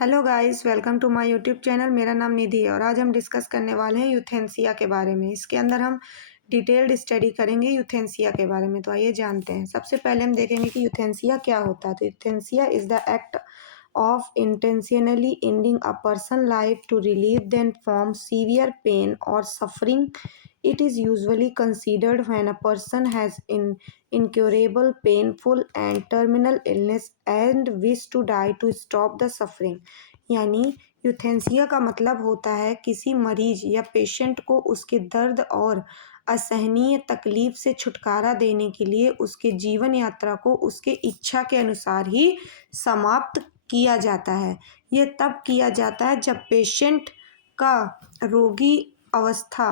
Hello guys, welcome to my YouTube channel. मेरा नाम निधि है और आज हम डिस्कस करने वाले हैं यूथेनेसिया के बारे में। इसके अंदर हम डिटेल्ड स्टडी करेंगे यूथेनेसिया के बारे में। तो आइए जानते हैं। सबसे पहले हम देखेंगे कि यूथेनेसिया क्या होता है। तो euthanasia is the act of intentionally ending a person's life to relieve them from severe pain or suffering. It is usually considered when a person has incurable, painful, and terminal illness and wish to die to stop the suffering. यानी euthanasia का मतलब होता है किसी मरीज या patient को उसके दर्द और असहनीय तकलीफ से छुटकारा देने के लिए उसके जीवन यात्रा को उसके इच्छा के अनुसार ही समाप्त किया जाता है। यह तब किया जाता है जब पेशेंट का रोगी अवस्था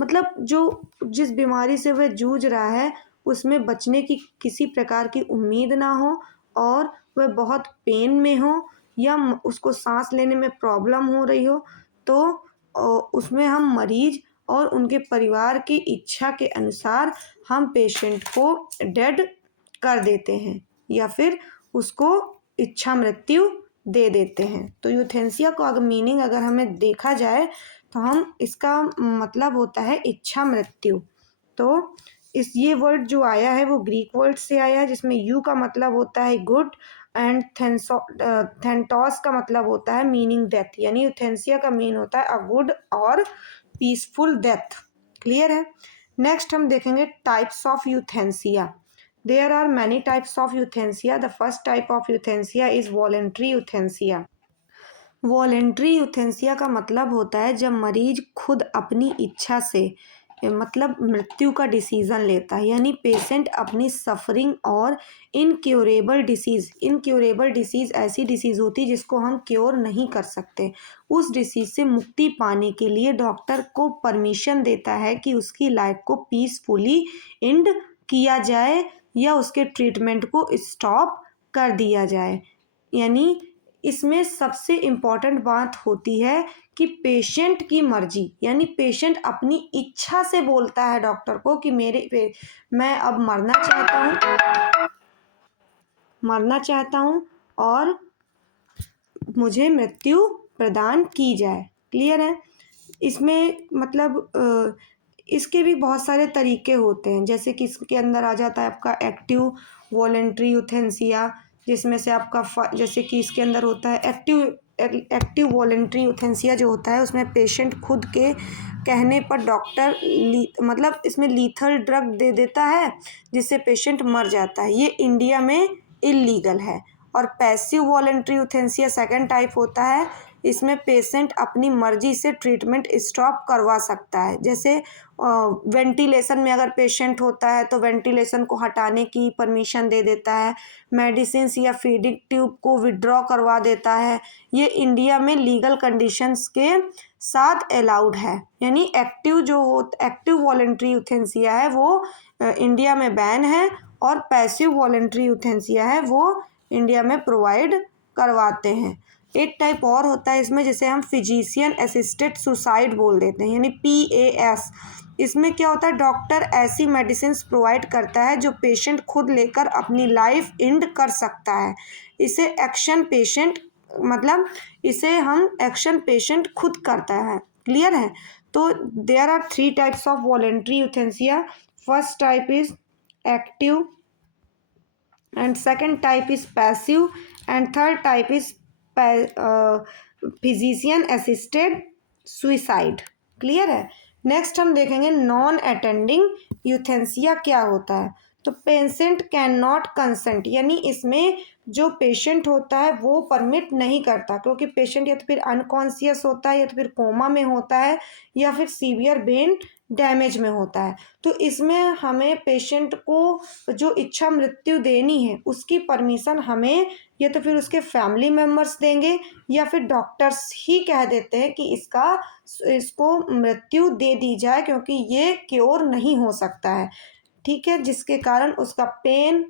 मतलब जो जिस बीमारी से वह जूझ रहा है उसमें बचने की किसी प्रकार की उम्मीद ना हो और वह बहुत पेन में हो या उसको सांस लेने में प्रॉब्लम हो रही हो, तो उसमें हम मरीज और उनके परिवार की इच्छा के अनुसार हम पेशेंट को डेड कर देते हैं या फिर उसको इच्छा मृत्यु दे देते हैं। तो यूथेनेसिया को अगर मीनिंग अगर हमें देखा जाए तो हम इसका मतलब होता है इच्छा मृत्यु। तो ये वर्ड जो आया है वो ग्रीक वर्ड से आया है, जिसमें यू का मतलब होता है गुड एंड थेंटोस का मतलब होता है मीनिंग डेथ। यानी यूथेनेसिया का मीन होता है अ गुड और पीसफुल डेथ। क्लियर है। नेक्स्ट हम देखेंगे types of euthanasia. There are many types of euthanasia. The first type of euthanasia is voluntary euthanasia. Voluntary euthanasia का मतलब होता है जब मरीज खुद अपनी इच्छा से मतलब मृत्यु का डिसीज़न लेता है। यानी पेशेंट अपनी सफरिंग और इनक्योरेबल डिसीज़ ऐसी डिसीज़ होती है जिसको हम क्योर नहीं कर सकते। उस डिसीज़ से मुक्ति पाने के लिए डॉक्टर को परमिशन देता है कि उसकी लाइफ को पीसफुली एंड किया जाए या उसके ट्रीटमेंट को स्टॉप कर दिया जाए। यानी इसमें सबसे इम्पॉर्टेंट बात होती है कि पेशेंट की मर्जी, यानी पेशेंट अपनी इच्छा से बोलता है डॉक्टर को कि मैं अब मरना चाहता हूँ और मुझे मृत्यु प्रदान की जाए। क्लियर है। इसमें मतलब इसके भी बहुत सारे तरीके होते हैं, जैसे कि इसके अंदर आ जाता है आपका एक्टिव वॉलेंट्री यूथेनेसिया, जिसमें से आपका जैसे कि इसके अंदर होता है एक्टिव वॉलेंट्री यूथेनेसिया जो होता है उसमें पेशेंट खुद के कहने पर डॉक्टर मतलब इसमें लीथल ड्रग दे देता है जिससे पेशेंट मर जाता है। ये इंडिया में इलीगल है। और passive voluntary euthanasia second type होता है। इसमें पेशेंट अपनी मर्जी से ट्रीटमेंट स्टॉप करवा सकता है। जैसे वेंटिलेशन में अगर पेशेंट होता है तो वेंटिलेशन को हटाने की परमिशन दे देता है, मेडिसिन या फीडिंग ट्यूब को विड्रॉ करवा देता है। ये इंडिया में लीगल कंडीशंस के साथ अलाउड है। यानी एक्टिव वॉलेंट्री यूथेनेसिया है वो इंडिया में बैन है और पैसिव वॉलेंट्री यूथेनेसिया है वो इंडिया में प्रोवाइड करवाते हैं। एक टाइप और होता है इसमें जिसे हम फिजिशियन असिस्टेड सुसाइड बोल देते हैं, यानी PAS। इसमें क्या होता है, डॉक्टर ऐसी मेडिसिन प्रोवाइड करता है जो पेशेंट खुद लेकर अपनी लाइफ एंड कर सकता है। इसे एक्शन पेशेंट खुद करता है। क्लियर है। तो there are 3 types of voluntary euthanasia. First type is active and second type is passive and third type is physician assisted suicide। Clear है। नेक्स्ट हम देखेंगे नॉन अटेंडिंग यूथेनेसिया क्या होता है। तो पेशेंट कैन नॉट कंसेंट, यानी इसमें जो पेशेंट होता है वो परमिट नहीं करता, क्योंकि पेशेंट या तो फिर अनकॉन्शियस होता है या तो फिर कोमा में होता है या फिर सीवियर ब्रेन डैमेज में होता है। तो इसमें हमें पेशेंट को जो इच्छा मृत्यु देनी है उसकी परमिशन हमें या तो फिर उसके फैमिली मेम्बर्स देंगे या फिर डॉक्टर्स ही कह देते हैं कि इसको मृत्यु दे दी जाए क्योंकि ये क्योर नहीं हो सकता है। ठीक है। जिसके कारण उसका पेन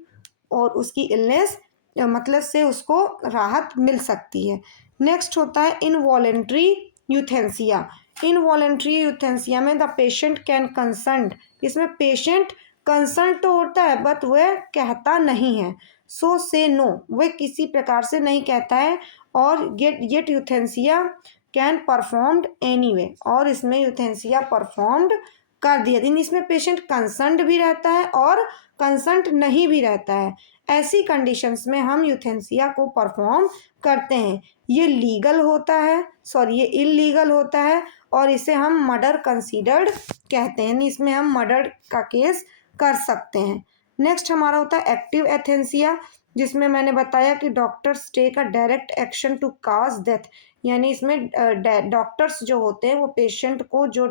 और उसकी इलनेस मतलब से उसको राहत मिल सकती है। नेक्स्ट होता है इनवॉलेंट्री यूथेनेसिया। इनवॉलेंट्री यूथेनेसिया में द पेशेंट कैन कंसंट। इसमें पेशेंट कंसंट तो होता है बट वह कहता नहीं है। सो से नो, वह किसी प्रकार से नहीं कहता है, और गेट यूथेंसिया कैन परफॉर्म्ड एनीवे, और इसमें यूथेंसिया परफॉर्म्ड कर दिया। यानी इसमें पेशेंट कंसर्न्ड भी रहता है और कंसर्न्ड नहीं भी रहता है। ऐसी कंडीशंस में हम यूथेंसिया को परफॉर्म करते हैं। ये लीगल होता है, सॉरी ये इलीगल होता है, और इसे हम मर्डर कंसीडर्ड कहते हैं। यानी इसमें हम मर्डर का केस कर सकते हैं। नेक्स्ट हमारा होता है एक्टिव एथेंसिया, जिसमें मैंने बताया कि doctors take a direct action to cause death. यानी इसमें डॉक्टर्स जो होते हैं वो पेशेंट को जो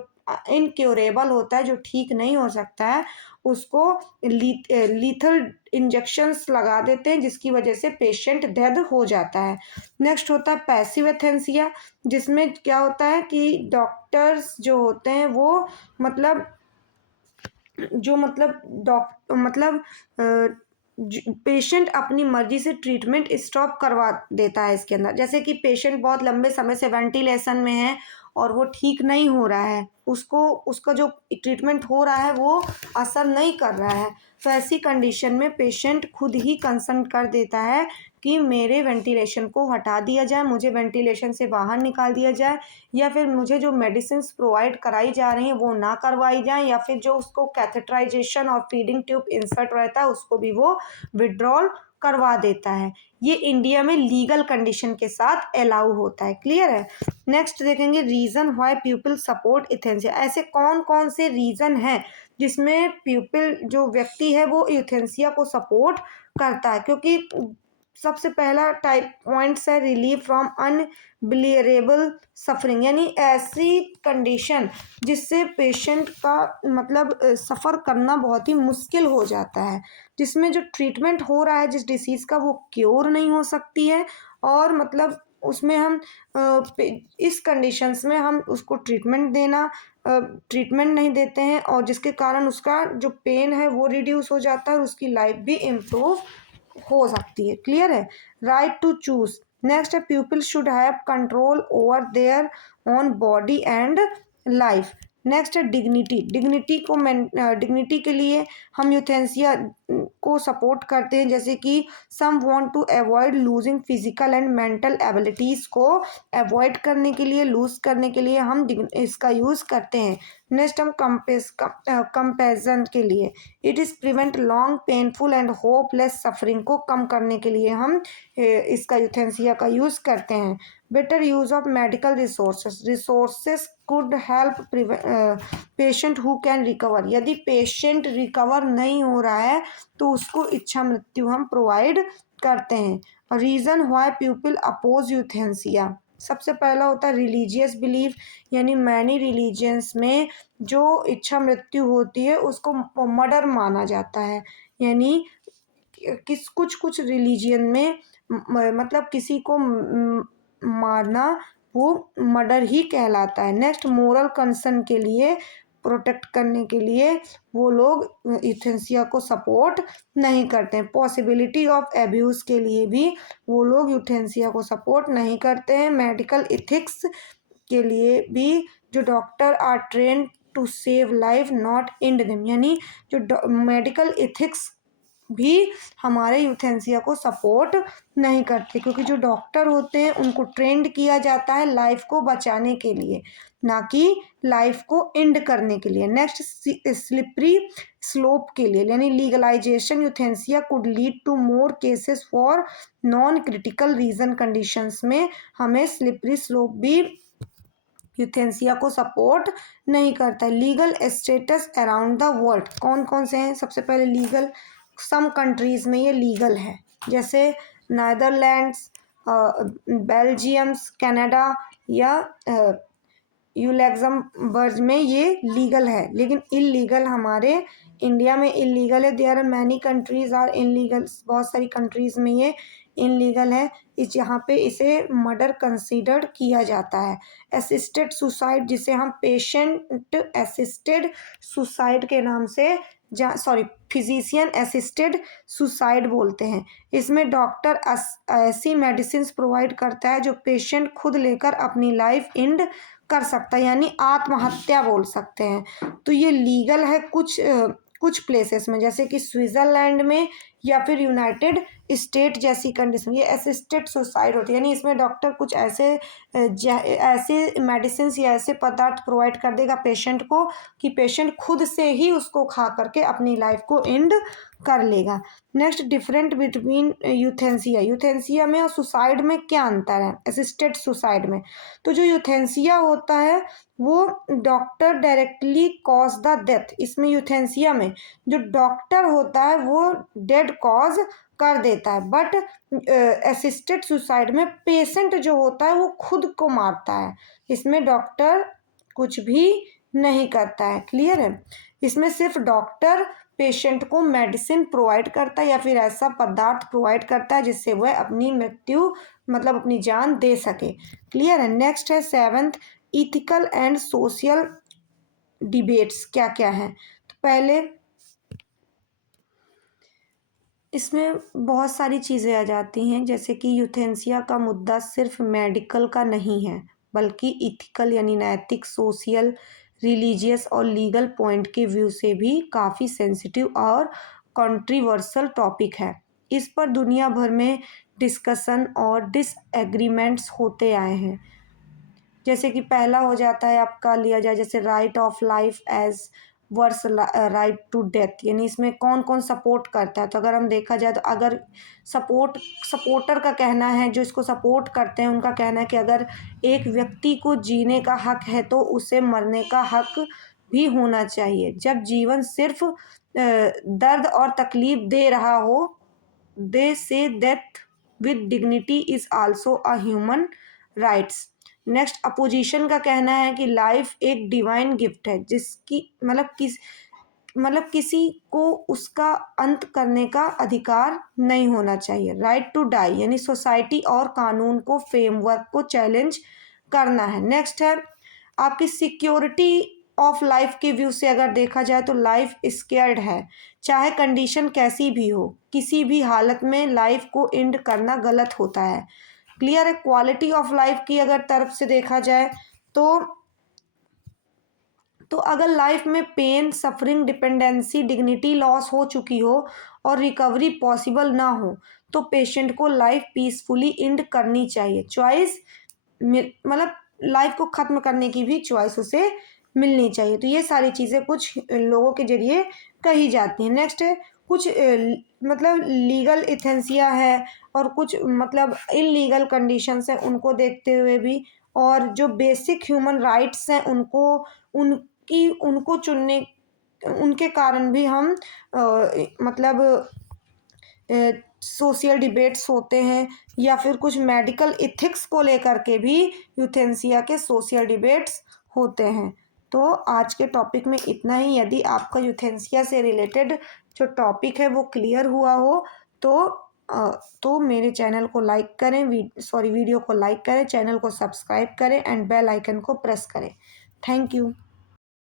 इनक्योरेबल होता है, जो ठीक नहीं हो सकता है, उसको लीथल इंजेक्शंस लगा देते हैं, जिसकी वजह से पेशेंट डेड हो जाता है। नेक्स्ट होता है पैसिव एथेंसिया, जिसमें क्या होता है कि डॉक्टर्स जो होते हैं वो मतलब जो मतलब डॉक्टर मतलब पेशेंट अपनी मर्जी से ट्रीटमेंट स्टॉप करवा देता है इसके अंदर। जैसे कि पेशेंट बहुत लंबे समय से वेंटिलेशन में है और वो ठीक नहीं हो रहा है, उसको उसका जो ट्रीटमेंट हो रहा है वो असर नहीं कर रहा है, तो ऐसी कंडीशन में पेशेंट खुद ही कंसर्न कर देता है कि मेरे वेंटिलेशन को हटा दिया जाए, मुझे वेंटिलेशन से बाहर निकाल दिया जाए, या फिर मुझे जो मेडिसिन प्रोवाइड कराई जा रही हैं वो ना करवाई जाए, या फिर जो उसको कैथेटराइजेशन और फीडिंग ट्यूब इंसर्ट रहता है उसको भी वो विड्रॉल करवा देता है। ये इंडिया में लीगल कंडीशन के साथ अलाउ होता है। क्लियर है। नेक्स्ट देखेंगे reason why people support euthanasia. ऐसे कौन कौन से रीजन हैं जिसमें पीपल जो व्यक्ति है वो यूथेनेसिया को सपोर्ट करता है। क्योंकि सबसे पहला टाइप पॉइंट्स है रिलीफ फ्रॉम अनबिलियरेबल सफरिंग, यानी ऐसी कंडीशन जिससे पेशेंट का मतलब सफ़र करना बहुत ही मुश्किल हो जाता है, जिसमें जो ट्रीटमेंट हो रहा है जिस डिसीज़ का वो क्योर नहीं हो सकती है, और मतलब उसमें हम इस कंडीशंस में हम उसको ट्रीटमेंट नहीं देते हैं, और जिसके कारण उसका जो पेन है वो रिड्यूस हो जाता है और उसकी लाइफ भी इम्प्रूव हो सकती है। क्लियर है। Right to choose. नेक्स्ट है people should have control over their own body and life. Next है डिग्निटी। डिग्निटी के लिए हम यूथेनेसिया को सपोर्ट करते हैं, जैसे कि some want to avoid losing physical and mental abilities को अवॉइड करने के लिए, लूज करने के लिए हम इसका यूज़ करते हैं। नेक्स्ट हम कंपेरिजन के लिए, it is prevent long painful and hopeless suffering को कम करने के लिए हम इसका यूथेनेसिया का यूज़ करते हैं। Better use of medical resources could help patient who can recover. यदि पेशेंट रिकवर नहीं हो रहा है तो उसको इच्छा मृत्यु हम प्रोवाइड करते हैं। Reason why people oppose euthanasia. सबसे पहला होता है रिलीजियस बिलीफ, यानी मैनी रिलीजियंस में जो इच्छा मृत्यु होती है उसको मर्डर माना जाता है। यानी कुछ रिलीजियन में मतलब किसी को मारना वो मर्डर ही कहलाता है। नेक्स्ट मोरल कंसर्न के लिए, प्रोटेक्ट करने के लिए वो लोग यूथेनेसिया को सपोर्ट नहीं करते हैं। पॉसिबिलिटी ऑफ एब्यूज़ के लिए भी वो लोग यूथेनेसिया को सपोर्ट नहीं करते हैं। मेडिकल इथिक्स के लिए भी, जो doctor are train to save life not end them, यानी जो मेडिकल इथिक्स भी हमारे यूथेनेसिया को सपोर्ट नहीं करते, क्योंकि जो डॉक्टर होते हैं उनको ट्रेंड किया जाता है लाइफ को बचाने के लिए, ना कि लाइफ को एंड करने के लिए। नेक्स्ट स्लिपरी स्लोप के लिए, यानी legalisation euthanasia could lead to more cases for non critical reason conditions में हमें स्लिपरी स्लोप भी यूथेनेसिया को सपोर्ट नहीं करता है। Legal status around the world कौन कौन से हैं। सबसे पहले लीगल, सम कंट्रीज़ में ये लीगल है, जैसे नीदरलैंड्स, बेल्जियम्स, कनाडा या यूलेक्समबर्ग में ये लीगल है, लेकिन इलीगल हमारे इंडिया में इलीगल है। There are many countries are illegal, बहुत सारी कंट्रीज़ में ये इलीगल है। इस यहाँ पे इसे मर्डर कंसीडर्ड किया जाता है। असिस्टेड सुसाइड, जिसे हम पेशेंट असिस्टेड सुसाइड के नाम से फिजिशियन असिस्टेड सुसाइड बोलते हैं। इसमें डॉक्टर ऐसी मेडिसिन प्रोवाइड करता है जो पेशेंट खुद लेकर अपनी लाइफ एंड कर सकता है, यानी आत्महत्या बोल सकते हैं। तो ये लीगल है कुछ प्लेसेस में, जैसे कि स्विट्ज़रलैंड में या फिर यूनाइटेड स्टेट जैसी कंडीशन, ये असिस्टेड सुसाइड होती है, यानी इसमें डॉक्टर कुछ ऐसे ऐसे मेडिसिन या ऐसे पदार्थ प्रोवाइड कर देगा पेशेंट को कि पेशेंट खुद से ही उसको खा करके अपनी लाइफ को एंड कर लेगा। नेक्स्ट, डिफरेंट बिटवीन यूथेंसिया, यूथेंसिया में और सुसाइड में क्या अंतर है असिस्टेड सुसाइड में। तो जो यूथेंसिया होता है वो doctor directly cause the death, इसमें यूथेंसिया में जो डॉक्टर होता है वो डेड कॉज कर देता है, बट असिस्टेड सुसाइड में पेशेंट जो होता है वो खुद को मारता है, इसमें डॉक्टर कुछ भी नहीं करता है। क्लियर है, इसमें सिर्फ डॉक्टर पेशेंट को मेडिसिन प्रोवाइड करता है या फिर ऐसा पदार्थ प्रोवाइड करता है जिससे वह अपनी मृत्यु मतलब अपनी जान दे सके। क्लियर है। नेक्स्ट है seventh, ethical and social debates क्या क्या है। तो पहले इसमें बहुत सारी चीज़ें आ जाती हैं, जैसे कि यूथेंसिया का मुद्दा सिर्फ मेडिकल का नहीं है बल्कि इथिकल यानी नैतिक, सोशल, रिलीजियस और लीगल पॉइंट के व्यू से भी काफ़ी सेंसिटिव और कंट्रोवर्शियल टॉपिक है। इस पर दुनिया भर में डिस्कशन और डिसएग्रीमेंट्स होते आए हैं। जैसे कि पहला हो जाता है आपका लिया जाए जैसे right of life as versus right to death, यानी इसमें कौन कौन सपोर्ट करता है। तो अगर हम देखा जाए तो अगर सपोर्टर का कहना है, जो इसको सपोर्ट करते हैं उनका कहना है कि अगर एक व्यक्ति को जीने का हक है तो उसे मरने का हक भी होना चाहिए। जब जीवन सिर्फ दर्द और तकलीफ दे रहा हो, दे से death with dignity is also a human rights. Next, opposition का कहना है कि लाइफ एक डिवाइन गिफ्ट है जिसकी मतलब किसी को उसका अंत करने का अधिकार नहीं होना चाहिए। राइट टू डाई यानी सोसाइटी और कानून को फ्रेमवर्क को चैलेंज करना है। नेक्स्ट है आपकी सिक्योरिटी ऑफ लाइफ के व्यू से अगर देखा जाए तो लाइफ स्केयर्ड है, चाहे कंडीशन कैसी भी हो, किसी भी हालत में लाइफ को एंड करना गलत होता है। क्लियर है। क्वालिटी ऑफ लाइफ की अगर तरफ से देखा जाए तो अगर लाइफ में pain, suffering, dependency, dignity loss हो चुकी हो और रिकवरी पॉसिबल ना हो तो पेशेंट को लाइफ पीसफुली एंड करनी चाहिए। चॉइस मतलब लाइफ को ख़त्म करने की भी चॉइस उसे मिलनी चाहिए। तो ये सारी चीज़ें कुछ लोगों के जरिए कही जाती हैं। नेक्स्ट है कुछ मतलब लीगल इथेंसिया है और कुछ मतलब इलीगल कंडीशंस हैं, उनको देखते हुए भी, और जो बेसिक ह्यूमन राइट्स हैं उनको चुनने उनके कारण भी हम मतलब सोशल डिबेट्स होते हैं या फिर कुछ मेडिकल इथिक्स को लेकर के भी यूथेंसिया के सोशल डिबेट्स होते हैं। तो आज के टॉपिक में इतना ही। यदि आपका यूथेंसिया से रिलेटेड जो टॉपिक है वो क्लियर हुआ हो तो मेरे चैनल को लाइक करें, वीडियो को लाइक करें, चैनल को सब्सक्राइब करें एंड बेल आइकन को प्रेस करें। Thank you.